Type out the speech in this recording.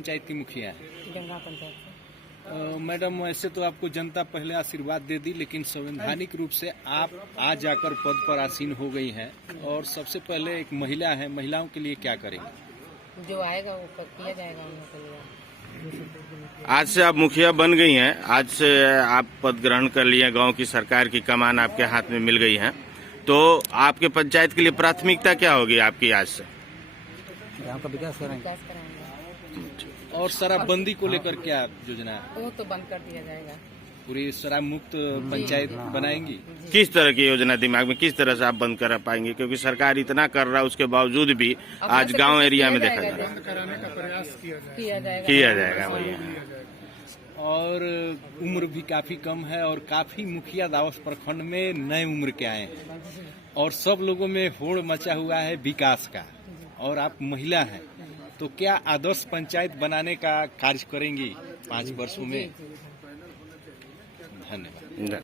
पंचायत की मुखिया हैं? गंगा पंचायत से। मैडम, वैसे तो आपको जनता पहले आशीर्वाद दे दी, लेकिन संवैधानिक रूप से आप आज जाकर पद पर आसीन हो गई हैं और सबसे पहले एक महिला है, महिलाओं के लिए क्या करेंगे? जो आएगा वो किया जाएगा उन लोगों के लिए। आज से आप मुखिया बन गई हैं, आज से आप पद ग्रहण कर लिए, गांव की सरकार की कमान आपके हाथ में मिल गई है, तो आपके पंचायत के लिए प्राथमिकता क्या होगी आपकी आज से? गाँव का विकास करेंगे। विकास कराएंगे। और शराबबंदी को लेकर क्या योजना है? वो तो बंद कर दिया जाएगा। पूरी शराब मुक्त पंचायत बनाएंगी? किस तरह की योजना दिमाग में, किस तरह से आप बंद करा पाएंगे, क्योंकि सरकार इतना कर रहा है उसके बावजूद भी आज गांव एरिया में देखा जा रहा है किया जाएगा भैया। और उम्र भी काफी कम है और काफी मुखिया दावस प्रखंड में नए उम्र के आए हैं और सब लोगों में होड़ मचा हुआ है विकास का, और आप महिला हैं, तो क्या आदर्श पंचायत बनाने का कार्य करेंगी 5 वर्षों में? धन्यवाद।